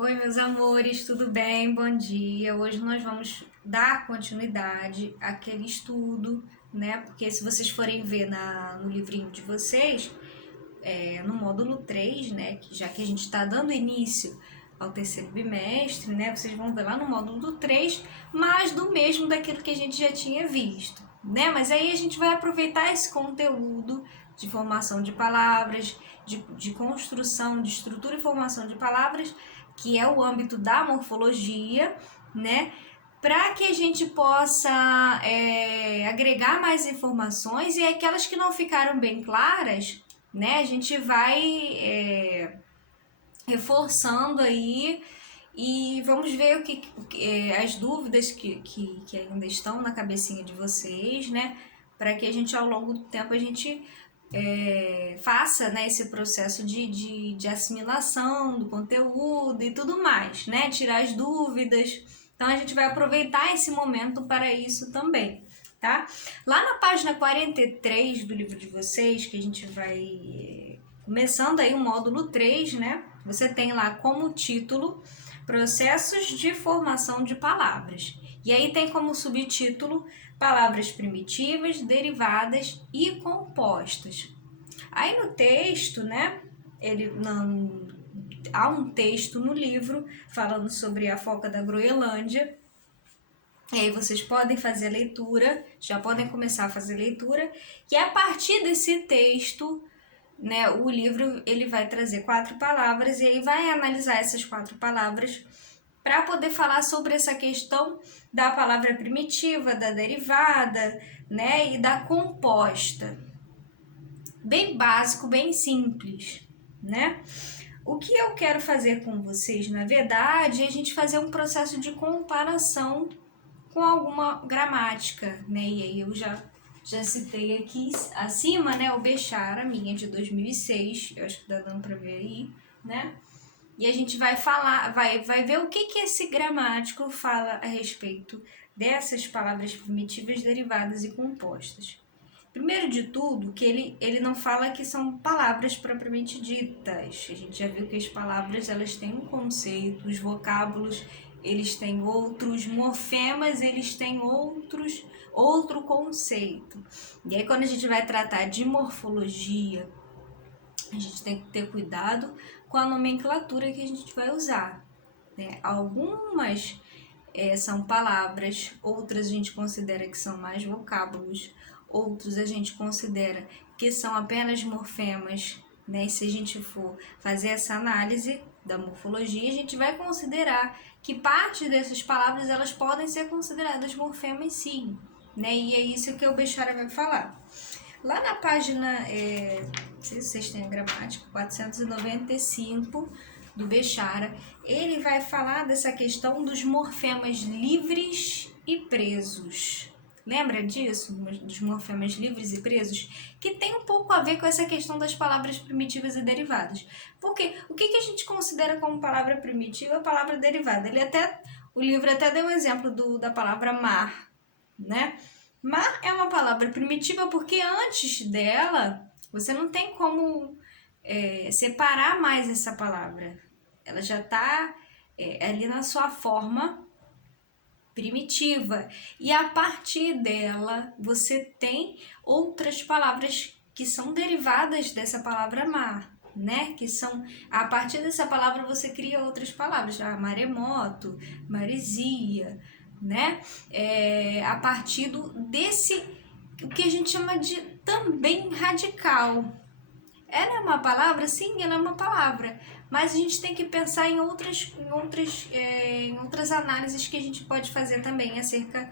Oi, meus amores, tudo bem? Bom dia. Hoje nós vamos dar continuidade àquele estudo, né? Porque se vocês forem ver no livrinho de vocês, no módulo 3, né? Já que a gente está dando início ao terceiro bimestre, né? Vocês vão ver lá no módulo 3, mais do mesmo daquilo que a gente já tinha visto, né? Mas aí a gente vai aproveitar esse conteúdo de formação de palavras, de construção, de estrutura e formação de palavras, que é o âmbito da morfologia, né? Para que a gente possa agregar mais informações e aquelas que não ficaram bem claras, né? A gente vai reforçando aí e vamos ver as dúvidas que ainda estão na cabecinha de vocês, né? Para que a gente, ao longo do tempo, a gente faça, né, esse processo de assimilação do conteúdo e tudo mais, né? Tirar as dúvidas. Então, a gente vai aproveitar esse momento para isso também, tá? Lá na página 43 do livro de vocês, que a gente vai começando aí o módulo 3, né? Você tem lá como título Processos de Formação de Palavras. E aí tem como subtítulo Palavras primitivas, derivadas e compostas. Aí no texto, né? Há um texto no livro falando sobre a foca da Groenlândia. E aí vocês podem fazer a leitura, já podem começar a fazer a leitura, e a partir desse texto, né, o livro ele vai trazer 4 palavras e aí vai analisar essas 4 palavras para poder falar sobre essa questão da palavra primitiva, da derivada, né, e da composta. Bem básico, bem simples, né? O que eu quero fazer com vocês, na verdade, é a gente fazer um processo de comparação com alguma gramática, né? E aí eu já citei aqui acima, né, o Bechara, minha de 2006, eu acho que tá dando para ver aí, né? E a gente vai falar, vai ver o que esse gramático fala a respeito dessas palavras primitivas, derivadas e compostas. Primeiro de tudo, que ele não fala que são palavras propriamente ditas. A gente já viu que as palavras elas têm um conceito, os vocábulos eles têm outros, morfemas eles têm outro conceito. E aí quando a gente vai tratar de morfologia, a gente tem que ter cuidado com a nomenclatura que a gente vai usar, né? Algumas são palavras, outras a gente considera que são mais vocábulos, outros a gente considera que são apenas morfemas, né? E se a gente for fazer essa análise da morfologia, a gente vai considerar que parte dessas palavras elas podem ser consideradas morfemas sim, né? E é isso que o Bechara vai falar. Lá na página, não sei se vocês têm a gramática, 495 do Bechara, ele vai falar dessa questão dos morfemas livres e presos. Lembra disso? Dos morfemas livres e presos? Que tem um pouco a ver com essa questão das palavras primitivas e derivadas. Porque o que a gente considera como palavra primitiva e palavra derivada? O livro até deu um exemplo da palavra mar, né? Mar é uma palavra primitiva porque antes dela você não tem como separar mais essa palavra. Ela já está ali na sua forma primitiva. E a partir dela você tem outras palavras que são derivadas dessa palavra mar, né? Que são, a partir dessa palavra você cria outras palavras, maremoto, maresia, né? A partir desse, o que a gente chama de também radical. Ela é uma palavra? Sim, ela é uma palavra, mas a gente tem que pensar em outras análises que a gente pode fazer também acerca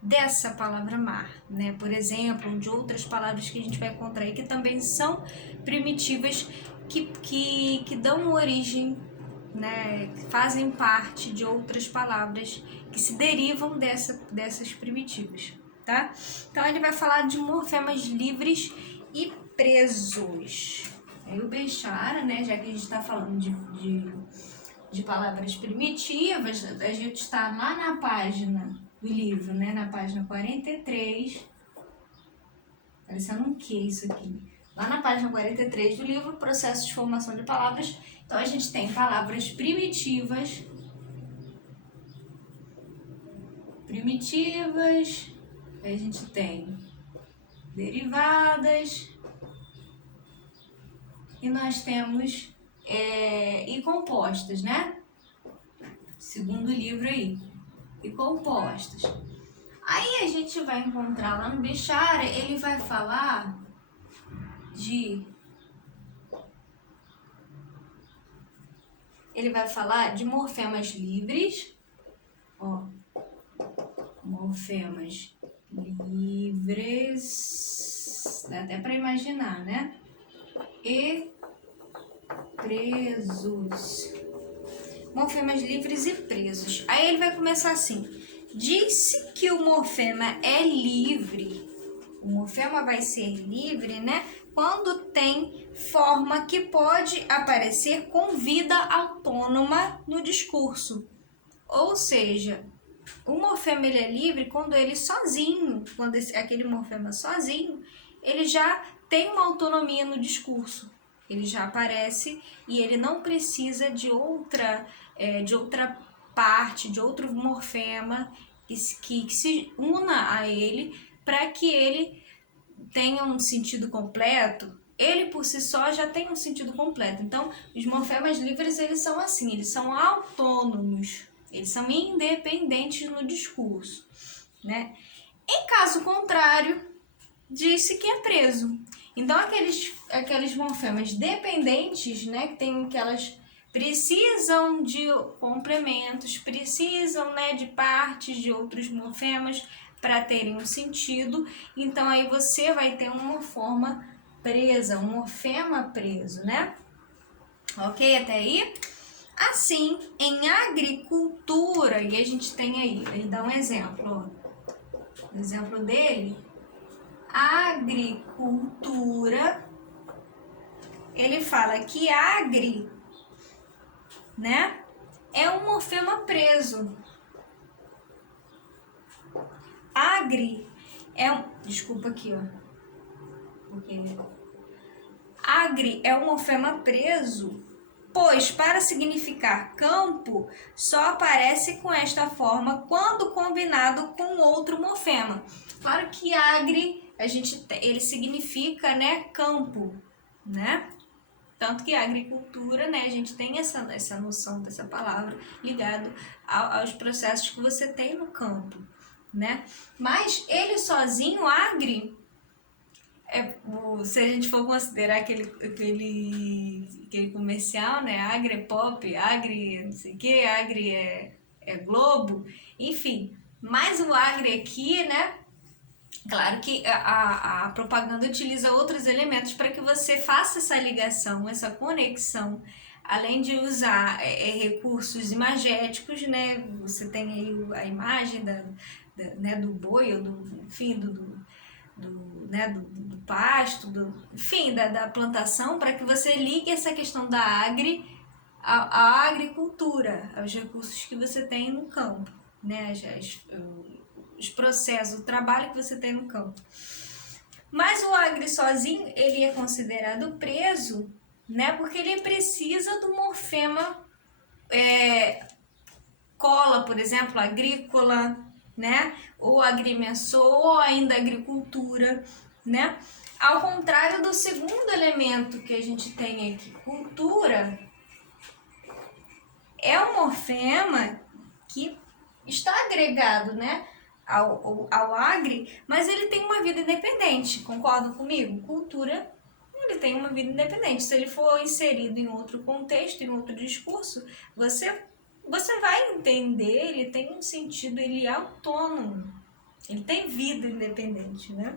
dessa palavra mar, né? Por exemplo, de outras palavras que a gente vai encontrar aí que também são primitivas, que dão origem, né? Fazem parte de outras palavras que se derivam dessas primitivas, tá? Então ele vai falar de morfemas livres e presos. Aí o Bechara, né? Já que a gente está falando de palavras primitivas, a gente está lá na página do livro, né? Na página 43. Parecendo um que isso aqui? Lá na página 43 do livro, Processos de Formação de Palavras, Então, a gente tem palavras primitivas, aí a gente tem derivadas, e nós temos e compostas, né? Segundo livro aí, e compostas. Aí a gente vai encontrar lá no Bechara, ele vai falar de morfemas livres, ó, morfemas livres, dá até para imaginar, né? E presos. Morfemas livres e presos. Aí ele vai começar assim: disse que o morfema é livre. O morfema vai ser livre, né? Quando tem forma que pode aparecer com vida autônoma no discurso. Ou seja, o morfema ele é livre quando ele sozinho, aquele morfema sozinho, ele já tem uma autonomia no discurso. Ele já aparece e ele não precisa de outra parte, de outro morfema que se una a ele para que ele tenha um sentido completo. Ele por si só já tem um sentido completo. Então, os morfemas livres, eles são assim, eles são autônomos, eles são independentes no discurso, né? Em caso contrário, disse que é preso. Então, aqueles morfemas dependentes, né, que elas precisam de complementos, precisam, né, de partes de outros morfemas para terem um sentido. Então, aí você vai ter uma forma presa, um morfema preso, né? Ok até aí? Assim, em agricultura, e a gente tem aí, ele dá um exemplo, ó. O exemplo dele, agricultura, ele fala que agri, né, é um morfema preso. Agri é um... Desculpa aqui, ó. Agri é um morfema preso, pois para significar campo, só aparece com esta forma quando combinado com outro morfema. Claro que agri, ele significa, né, campo, né? Tanto que a agricultura, né, a gente tem essa noção dessa palavra ligado aos processos que você tem no campo, né? Mas ele sozinho, agri, se a gente for considerar aquele comercial, né? Agri é pop, agri não sei o que, agri é Globo, enfim. Mas o agri aqui, né? Claro que a propaganda utiliza outros elementos para que você faça essa ligação, essa conexão. Além de usar recursos imagéticos, né? Você tem aí a imagem né, do boi, ou enfim, do pasto, enfim, da plantação, para que você ligue essa questão da à agricultura, aos recursos que você tem no campo, né? Os processos, o trabalho que você tem no campo. Mas o agri sozinho, ele é considerado preso, né? Porque ele precisa do morfema cola, por exemplo, agrícola, né? Ou agrimensor, ou ainda agricultura, né? Ao contrário do segundo elemento que a gente tem aqui, cultura, é um morfema que está agregado, né, ao agri, mas ele tem uma vida independente, concordam comigo? Cultura, ele tem uma vida independente. Se ele for inserido em outro contexto, em outro discurso, você vai entender, ele tem um sentido, ele é autônomo, ele tem vida independente, né?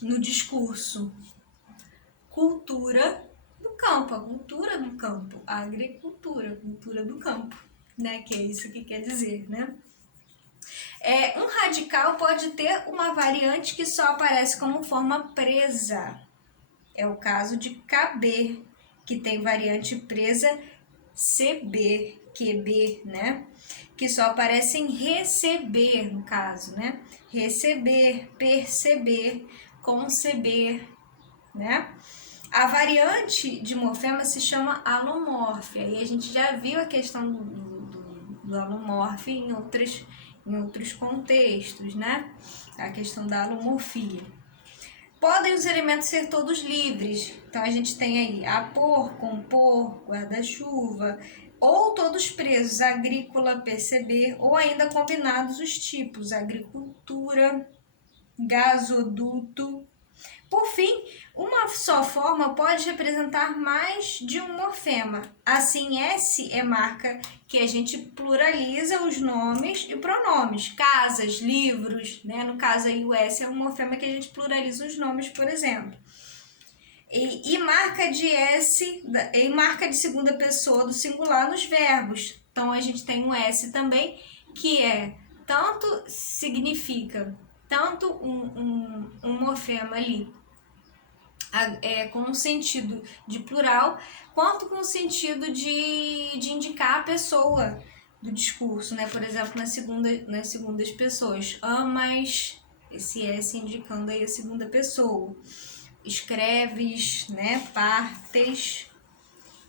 No discurso, cultura do campo, a cultura do campo, a agricultura, a cultura do campo, né? Que é isso que quer dizer, né? Um radical pode ter uma variante que só aparece como forma presa. É o caso de caber, que tem variante presa CB, QB, né? Que só aparece em receber, no caso, né? Receber, perceber, conceber, né? A variante de morfema se chama alomorfia, e a gente já viu a questão do alomorfia em outros contextos, né? A questão da alomorfia. Podem os elementos ser todos livres, então a gente tem aí apor, compor, guarda-chuva, ou todos presos, agrícola, perceber, ou ainda combinados os tipos, agricultura, gasoduto. Por fim, uma só forma pode representar mais de um morfema. Assim, S é marca que a gente pluraliza os nomes e pronomes. Casas, livros, né? No caso aí o S é um morfema que a gente pluraliza os nomes, por exemplo. E marca de S, e marca de segunda pessoa do singular nos verbos. Então, a gente tem um S também, que significa tanto um morfema ali, com um sentido de plural, quanto com o sentido de indicar a pessoa do discurso, né? Por exemplo, nas segundas pessoas. Amas, esse S indicando aí a segunda pessoa. Escreves, né? Partes,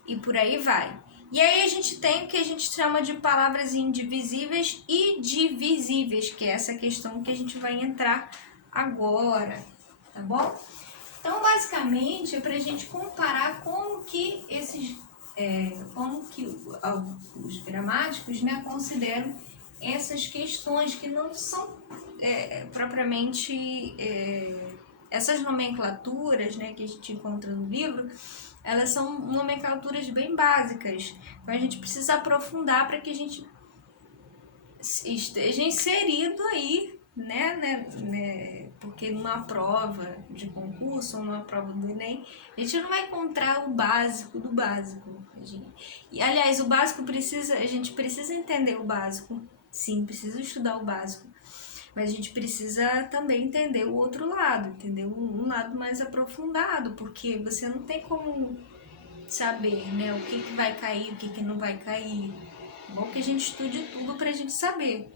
e por aí vai. E aí a gente tem o que a gente chama de palavras indivisíveis e divisíveis, que é essa questão que a gente vai entrar agora, tá bom? Então, basicamente, é para a gente comparar como que os gramáticos, né, consideram essas questões que não são propriamente essas nomenclaturas, né, que a gente encontra no livro. Elas são nomenclaturas bem básicas, então a gente precisa aprofundar para que a gente esteja inserido aí, né? Porque numa prova de concurso ou numa prova do Enem, a gente não vai encontrar o básico do básico. E, aliás, o básico a gente precisa entender o básico, sim, precisa estudar o básico, mas a gente precisa também entender o outro lado, entender um lado mais aprofundado, porque você não tem como saber, né, o que vai cair, o que não vai cair. É bom que a gente estude tudo para a gente saber,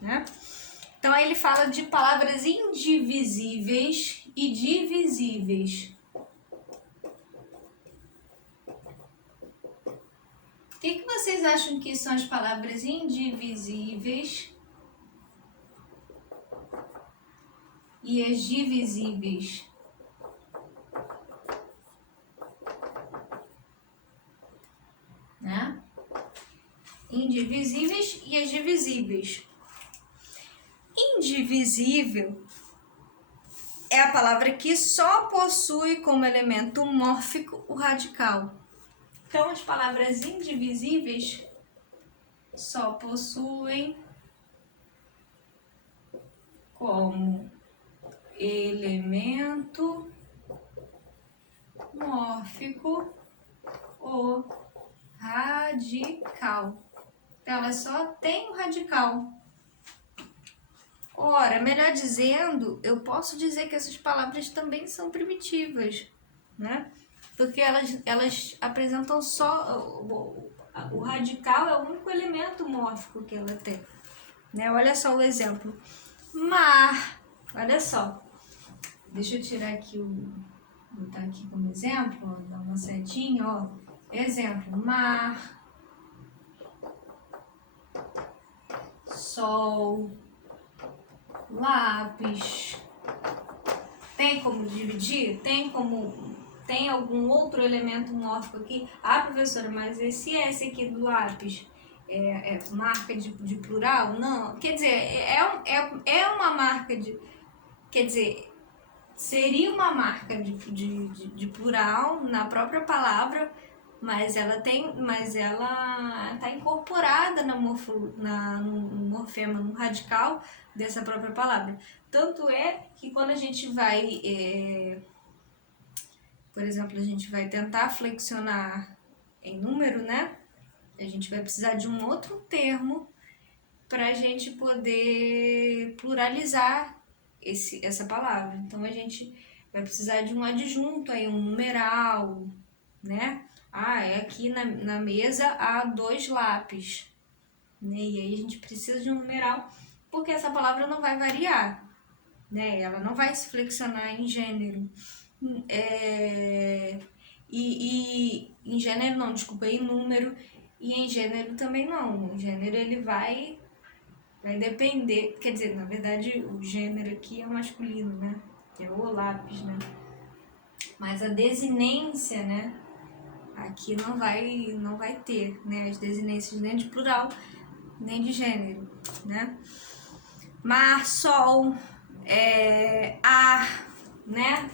né? Então aí ele fala de palavras indivisíveis e divisíveis. O que vocês acham que são as palavras indivisíveis e as divisíveis? Né? Indivisíveis e as divisíveis. Indivisível é a palavra que só possui como elemento mórfico o radical. Então, as palavras indivisíveis só possuem como elemento mórfico o radical. Então, ela só tem o radical. Ora, melhor dizendo, eu posso dizer que essas palavras também são primitivas, né? Porque elas apresentam só... O radical é o único elemento mórfico que ela tem, né? Olha só o exemplo. Mar. Olha só. Deixa eu tirar aqui botar aqui como exemplo, ó, dar uma setinha, ó. Exemplo, mar, sol, lápis. Tem como dividir? Tem algum outro elemento mórfico aqui? Ah, professora, mas esse aqui do lápis é marca de plural? Não. Quer dizer, é uma marca de... Quer dizer, seria uma marca de plural na própria palavra, mas ela está incorporada no morfema, no radical dessa própria palavra. Tanto é que quando a gente vai, por exemplo, a gente vai tentar flexionar em número, né? A gente vai precisar de um outro termo para a gente poder pluralizar essa palavra. Então, a gente vai precisar de um adjunto aí, um numeral, né? Aqui na mesa há 2 lápis, né? E aí a gente precisa de um numeral, porque essa palavra não vai variar, né? Ela não vai se flexionar em gênero. E em gênero não, desculpa, em número, e em gênero também não. O gênero ele vai depender, quer dizer, na verdade o gênero aqui é masculino, né? Que é o lápis, né? Mas a desinência, né? Aqui não vai ter, né? As desinências nem de plural, nem de gênero, né? Mar, sol, ar, né?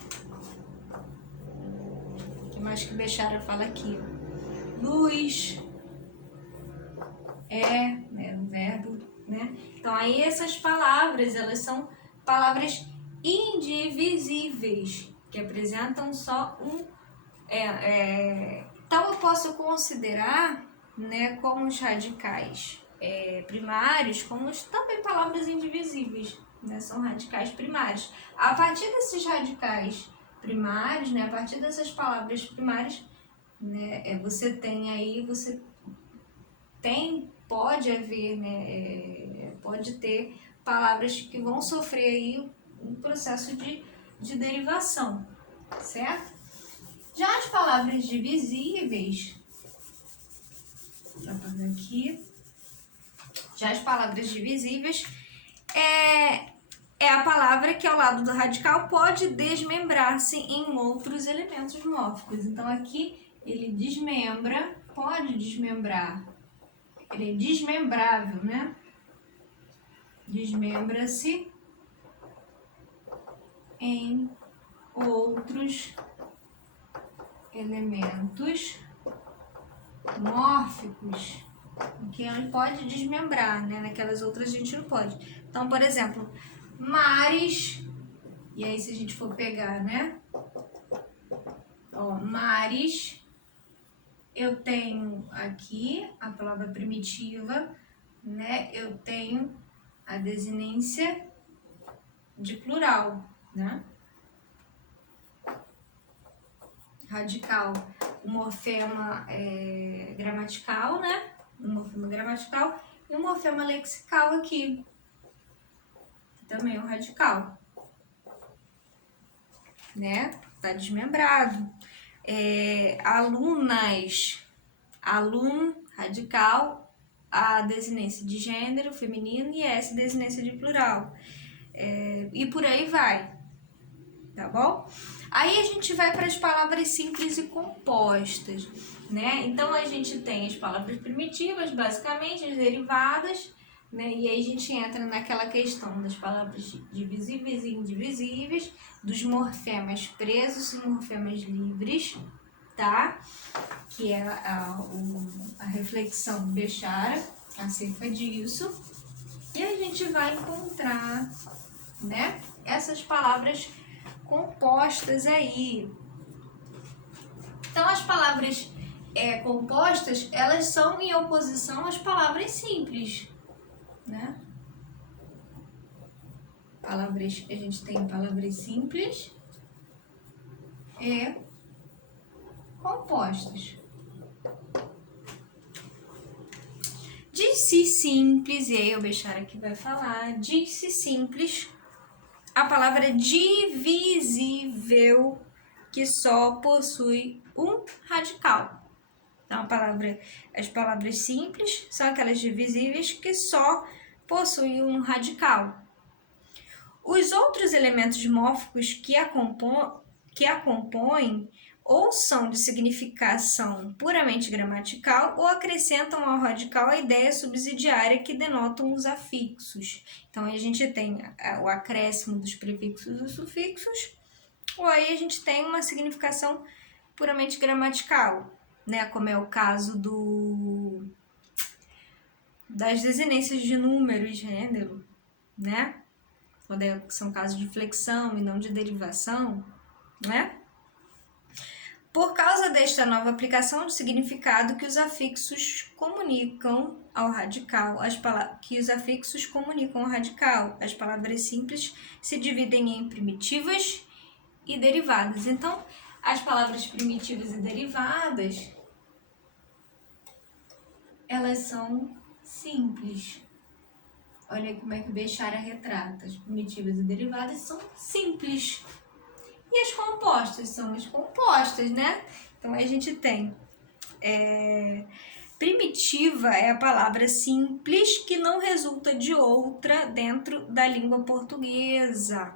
O que mais que Bechara fala aqui? Luz, né? O verbo, né? Então aí essas palavras, elas são palavras indivisíveis, que apresentam só um... Então eu posso considerar, né, como os radicais primários, como também palavras indivisíveis, né, são radicais primários. A partir desses radicais primários, né, a partir dessas palavras primárias, né, você pode haver, né, pode ter palavras que vão sofrer aí um processo de derivação, certo? Já as palavras divisíveis, apagar aqui, já as palavras divisíveis é a palavra que ao lado do radical pode desmembrar-se em outros elementos mórficos. Então aqui ele desmembra, pode desmembrar, ele é desmembrável, né? Desmembra-se em outros elementos mórficos, que ele pode desmembrar, né? Naquelas outras a gente não pode. Então, por exemplo, mares, e aí se a gente for pegar, né? Ó, mares, eu tenho aqui a palavra primitiva, né? Eu tenho a desinência de plural, né? Radical, o morfema gramatical, né? Um morfema gramatical e um morfema lexical aqui, que também é um radical, né? Tá desmembrado. Alunas, alum, radical, a desinência de gênero feminino e essa desinência de plural. E por aí vai, tá bom? Aí a gente vai para as palavras simples e compostas, né? Então a gente tem as palavras primitivas, basicamente, as derivadas, né? E aí a gente entra naquela questão das palavras divisíveis e indivisíveis, dos morfemas presos e morfemas livres, tá? Que é a reflexão do Bechara acerca disso. E a gente vai encontrar, né, essas palavras compostas aí. Então, as palavras compostas, elas são em oposição às palavras simples, né? A gente tem palavras simples e compostas. Disse simples, e aí o Bechara aqui vai falar, disse simples, a palavra divisível, que só possui um radical. Então, as palavras simples são aquelas divisíveis que só possuem um radical. Os outros elementos mórficos que a compõem ou são de significação puramente gramatical ou acrescentam ao radical a ideia subsidiária que denotam os afixos. Então, a gente tem o acréscimo dos prefixos e sufixos, ou aí a gente tem uma significação puramente gramatical, né? Como é o caso das desinências de número e gênero, né? Quando são casos de flexão e não de derivação, né? Por causa desta nova aplicação de significado que os afixos comunicam ao radical, as palavras simples se dividem em primitivas e derivadas. Então, as palavras primitivas e derivadas, elas são simples. Olha como é que o Bechara retrata. As primitivas e derivadas são simples. E as compostas são as compostas, né? Então, a gente tem... Primitiva é a palavra simples que não resulta de outra dentro da língua portuguesa.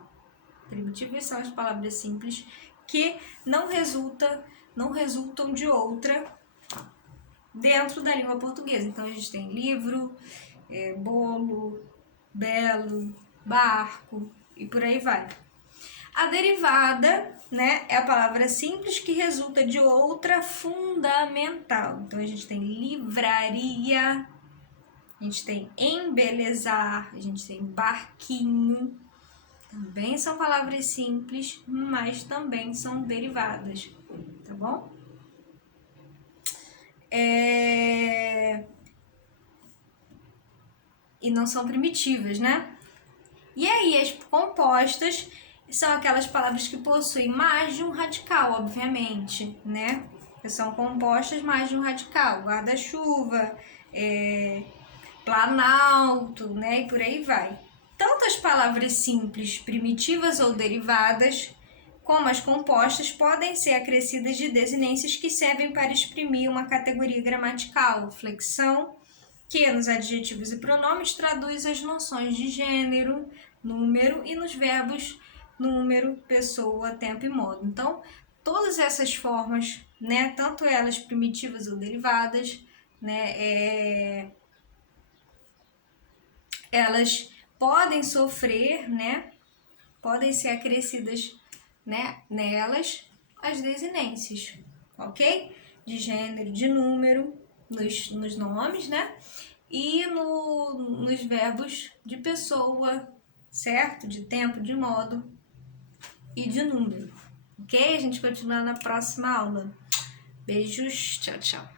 Primitivas são as palavras simples que não resultam de outra dentro da língua portuguesa. Então, a gente tem livro, bolo, belo, barco e por aí vai. A derivada, né, é a palavra simples que resulta de outra fundamental. Então, a gente tem livraria, a gente tem embelezar, a gente tem barquinho. Também são palavras simples, mas também são derivadas, tá bom? E não são primitivas, né? E aí, as compostas são aquelas palavras que possuem mais de um radical, obviamente, né? São compostas mais de um radical, guarda-chuva, planalto, né? E por aí vai. Tanto as palavras simples, primitivas ou derivadas, como as compostas, podem ser acrescidas de desinências que servem para exprimir uma categoria gramatical, flexão, que nos adjetivos e pronomes traduz as noções de gênero, número e nos verbos número, pessoa, tempo e modo. Então, todas essas formas, né, tanto elas primitivas ou derivadas, né, elas podem sofrer, né, podem ser acrescidas, né, nelas as desinências, ok? De gênero, de número, nos nomes, né? E nos verbos de pessoa, certo? De tempo, de modo e de número, ok? A gente continua na próxima aula. Beijos, tchau, tchau.